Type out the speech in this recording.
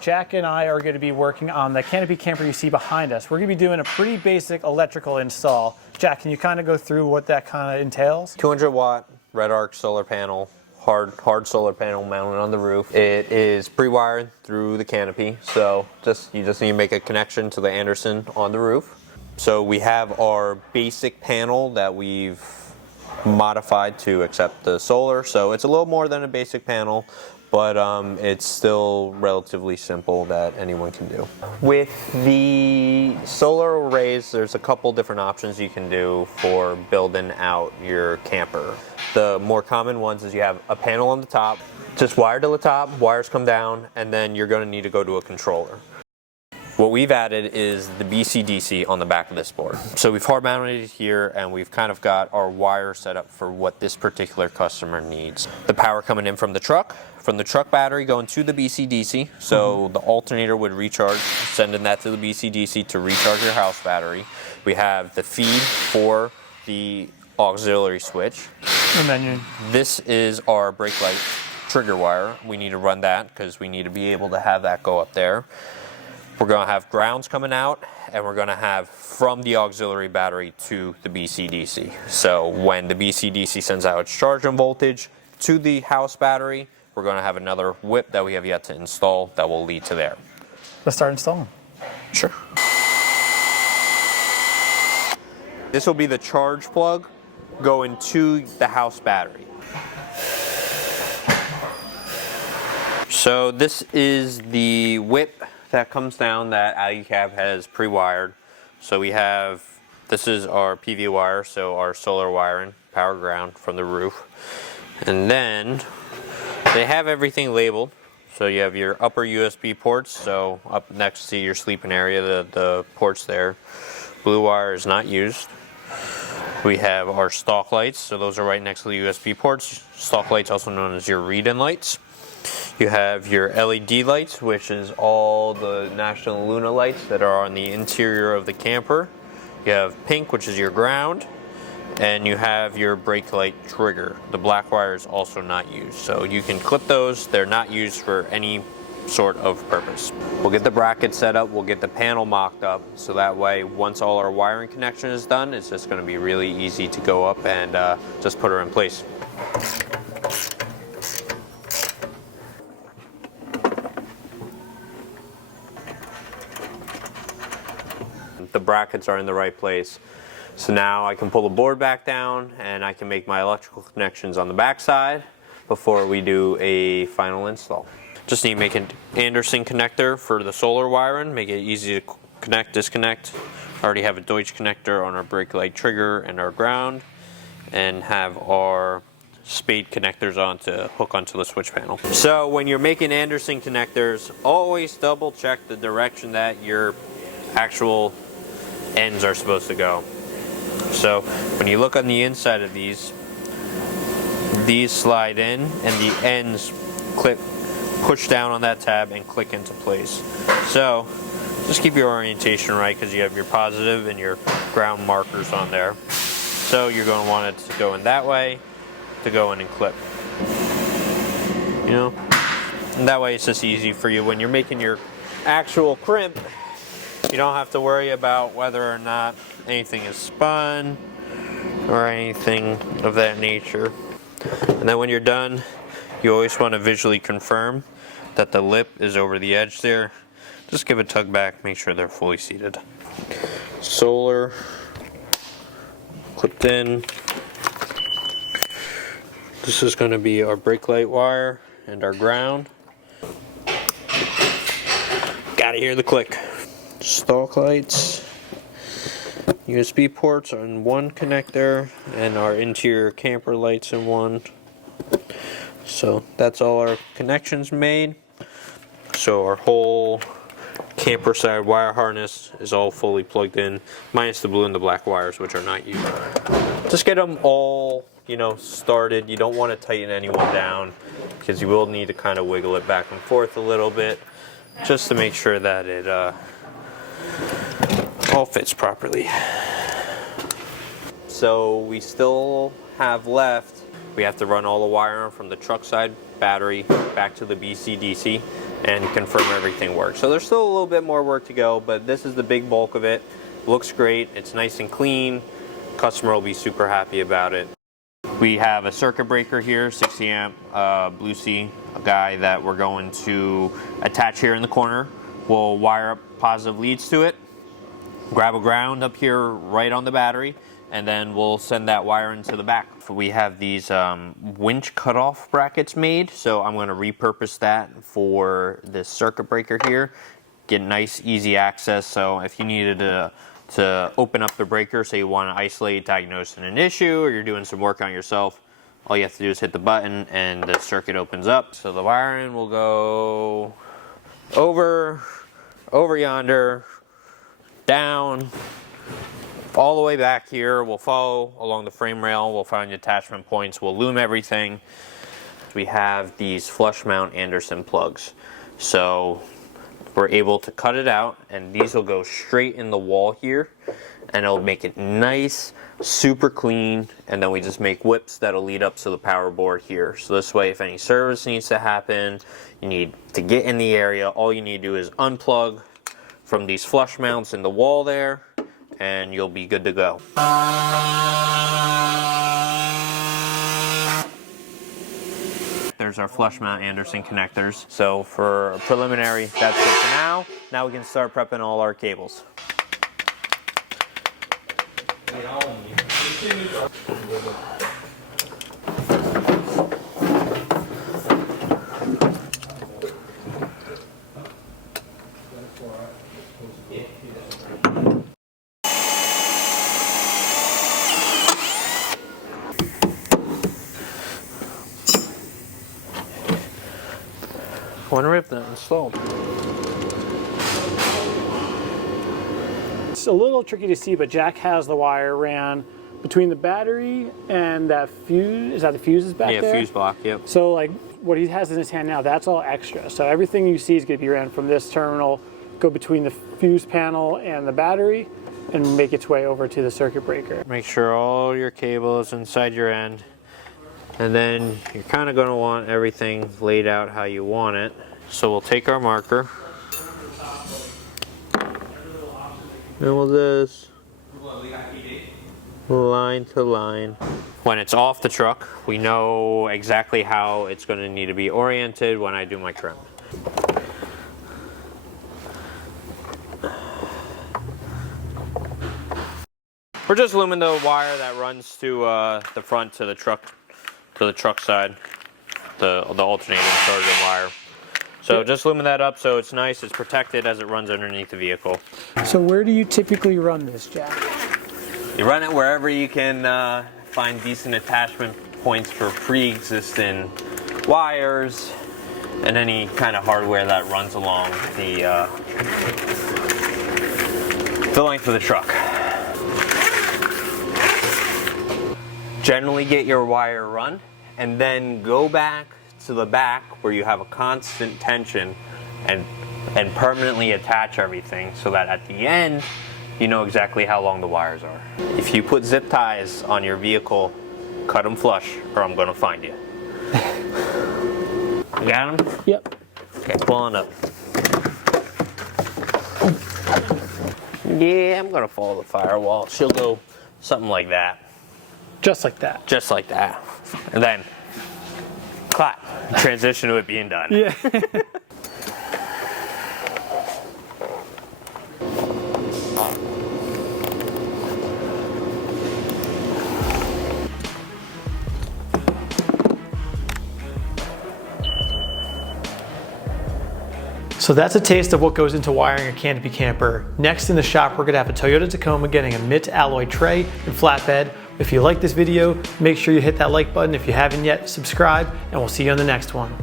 Jack and I are going to be working on the Canopy camper you see behind us. We're going to be doing a pretty basic electrical install. Jack, can you kind of go through what that kind of entails? 200 watt red arc solar panel, hard solar panel mounted on the roof. It is pre-wired through the canopy, so you just need to make a connection to the Anderson on the roof. So we have our basic panel that we've modified to accept the solar, so it's a little more than a basic panel, but it's still relatively simple that anyone can do. With the solar arrays, there's a couple different options you can do for building out your camper. The more common ones is you have a panel on the top, just wire to the top, wires come down, and then you're going to need to go to a controller. What we've added is the BCDC on the back of this board. So we've hard mounted it here, and we've kind of got our wire set up for what this particular customer needs. The power coming in from the truck battery going to the BCDC. So the alternator would recharge, sending that to the BCDC to recharge your house battery. We have the feed for the auxiliary switch. And then this is our brake light trigger wire. We need to run that because we need to be able to have that go up there. We're going to have grounds coming out, and we're going to have from the auxiliary battery to the BCDC. So when the BCDC sends out its charging voltage to the house battery, we're going to have another whip that we have yet to install that will lead to there. Let's start installing. Sure. This will be the charge plug going to the house battery. So this is the whip that comes down that Alu-Cab has pre-wired. So we have, this is our PV wire, so our solar wiring, power ground from the roof. And then they have everything labeled. So you have your upper USB ports, so up next to your sleeping area, the ports there. Blue wire is not used. We have our stalk lights, so those are right next to the USB ports. Stalk lights, also known as your read-in lights. You have your LED lights, which is all the National Luna lights that are on the interior of the camper. You have pink, which is your ground, and you have your brake light trigger. The black wire is also not used, so you can clip those. They're not used for any sort of purpose. We'll get the bracket set up, we'll get the panel mocked up, so that way once all our wiring connection is done, it's just going to be really easy to go up and just put her in place. The brackets are in the right place. So now I can pull the board back down and I can make my electrical connections on the back side before we do a final install. Just need to make an Anderson connector for the solar wiring, make it easy to connect, disconnect. I already have a Deutsch connector on our brake light trigger and our ground, and have our spade connectors on to hook onto the switch panel. So when you're making Anderson connectors, always double check the direction that your actual ends are supposed to go. So when you look on the inside of these slide in and the ends push down on that tab and click into place. So just keep your orientation right, because you have your positive and your ground markers on there. So you're going to want it to go in that way to go in and clip. You know, and that way it's just easy for you when you're making your actual crimp. You don't have to worry about whether or not anything is spun or anything of that nature. And then when you're done, you always want to visually confirm that the lip is over the edge there. Just give a tug back, make sure they're fully seated. Solar clipped in. This is going to be our brake light wire and our ground. Gotta hear the click. Stalk lights, USB ports on one connector, and our interior camper lights in one. So that's all our connections made. So our whole camper side wire harness is all fully plugged in, minus the blue and the black wires, which are not used. Just get them all, you know, started. You don't want to tighten anyone down, because you will need to kind of wiggle it back and forth a little bit, just to make sure that it all fits properly. So we still have left, we have to run all the wiring from the truck side battery back to the BCDC, and confirm everything works. So there's still a little bit more work to go, but this is the big bulk of it. Looks great, it's nice and clean. Customer will be super happy about it. We have a circuit breaker here, 60 amp Blue Sea guy that we're going to attach here in the corner. We'll wire up positive leads to it, grab a ground up here right on the battery, and then we'll send that wire into the back. We have these winch cutoff brackets made, so I'm going to repurpose that for this circuit breaker here. Get nice, easy access, so if you needed to open up the breaker, say you want to isolate, diagnose an issue, or you're doing some work on yourself, all you have to do is hit the button and the circuit opens up. So the wiring will go over yonder, down, all the way back here. We'll follow along the frame rail, we'll find the attachment points, we'll loom everything. We have these flush mount Anderson plugs. So we're able to cut it out, and these will go straight in the wall here, and it'll make it nice, super clean, and then we just make whips that'll lead up to the power board here. So this way, if any service needs to happen, you need to get in the area, all you need to do is unplug from these flush mounts in the wall there, and you'll be good to go. There's our flush mount Anderson connectors. So for a preliminary, that's it for now. Now we can start prepping all our cables. One rip then installed. It's a little tricky to see, but Jack has the wire ran between the battery and that fuse. Is that the fuses back there? Yeah, fuse block, yep. So like what he has in his hand now, that's all extra. So everything you see is going to be ran from this terminal, go between the fuse panel and the battery, and make its way over to the circuit breaker. Make sure all your cable is inside your end. And then you're kind of going to want everything laid out how you want it. So we'll take our marker, and we'll just line to line. When it's off the truck, we know exactly how it's going to need to be oriented when I do my trim. We're just looming the wire that runs to the front to the truck side, the alternating charging wire. So just looming that up so it's nice, it's protected as it runs underneath the vehicle. So where do you typically run this, Jack? You run it wherever you can find decent attachment points for pre-existing wires and any kind of hardware that runs along the length of the truck. Generally get your wire run and then go back to the back where you have a constant tension and permanently attach everything so that at the end you know exactly how long the wires are. If you put zip ties on your vehicle, cut them flush or I'm going to find you. You got them? Yep. Okay, pull on up. Yeah, I'm going to follow the firewall. She'll go something like that. Just like that. Just like that. And then clap. Transition to it being done. Yeah. So that's a taste of what goes into wiring a Canopy camper. Next in the shop, we're gonna have a Toyota Tacoma getting a MIT alloy tray and flatbed. If you like this video, make sure you hit that like button. If you haven't yet, subscribe, and we'll see you on the next one.